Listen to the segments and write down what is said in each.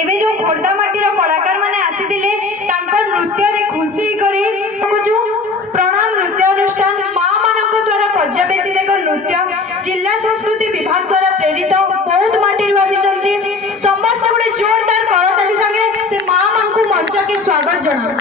एबे जो खोर्धा माटीर कलाकार माने आसीथिले तांकर नृत्य रे खुशी करी जो प्रणाम नृत्य अनुष्ठान माँ मानक द्वारा पर्यवेक्षित एक नृत्य जिला संस्कृति विभाग द्वारा प्रेरित बहुत माटी आसी समस्त गोटे जोरदार करताली संगे से माँ मान को मंच के स्वागत जना।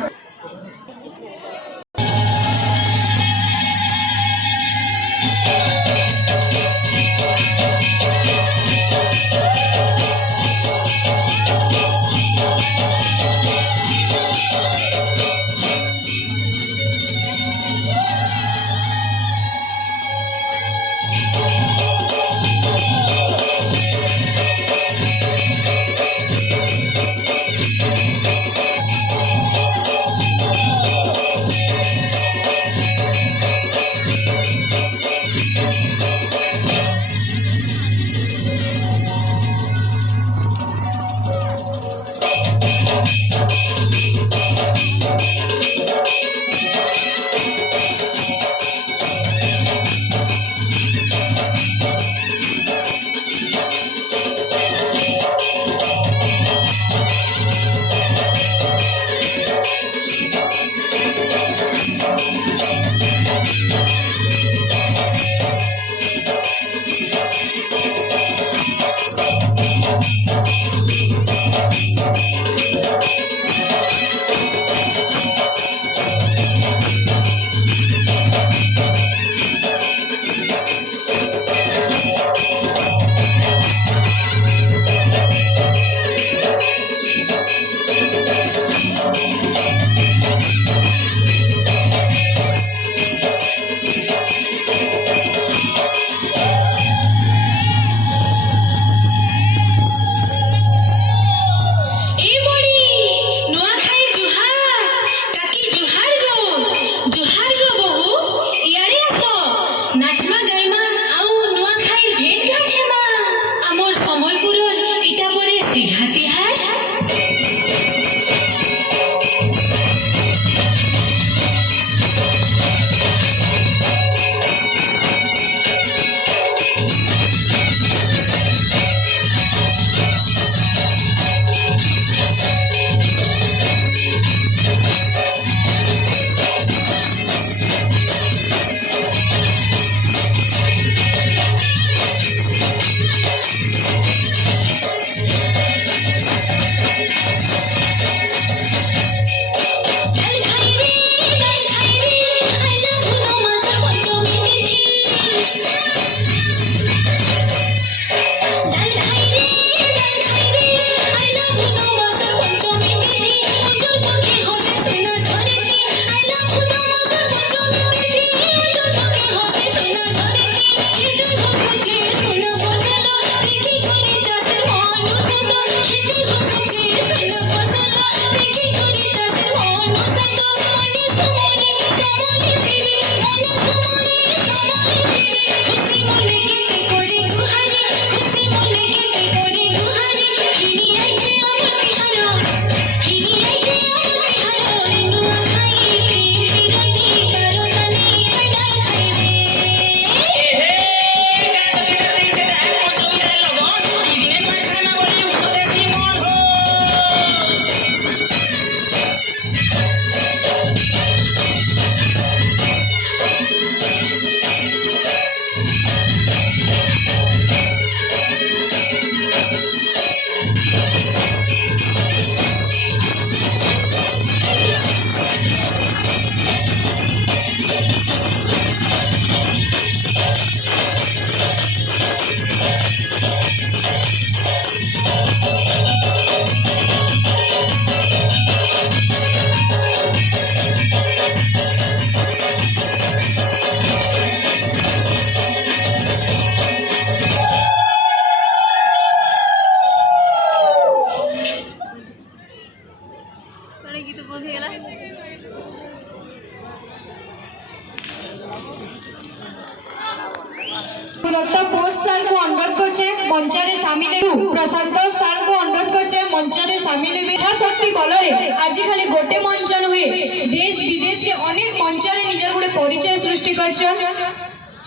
मंचरे सामिल प्रशांत सार को अनुरोध करछे मंचरे सामिल हेबे। इच्छा शक्ति बलरे आज खाली गोटे मंच नुहे देश विदेश रे अनेक मंचरे निजर गोटे परिचय सृष्टि करछन।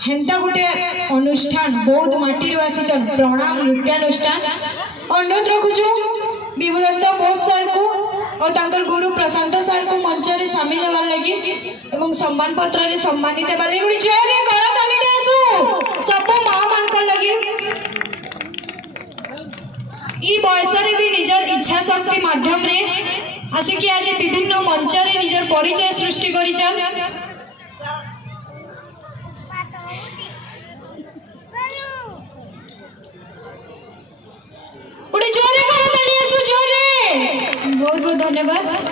हेंता गोटे अनुष्ठान बहुत माटी आसीचन प्रणाम नृत्यानुष्ठान अनुरोध रखुछु विभु दत्त बोस सर को और तांकर गुरु प्रशांत सर को मंच रे शामिल होवार लगी एवं सम्मान पत्र रे सम्मानित हेबार लगी गुडी जोरे गड़ा ताली दे आसु सब मां मान को लगी ई बयस रे भी निजर इच्छा शक्ति माध्यम रे आसिक आज विभिन्न मंच रे निजर परिचय सृष्टि करिछन जोरे करो ताली आसु जोरे बहुत बहुत धन्यवाद।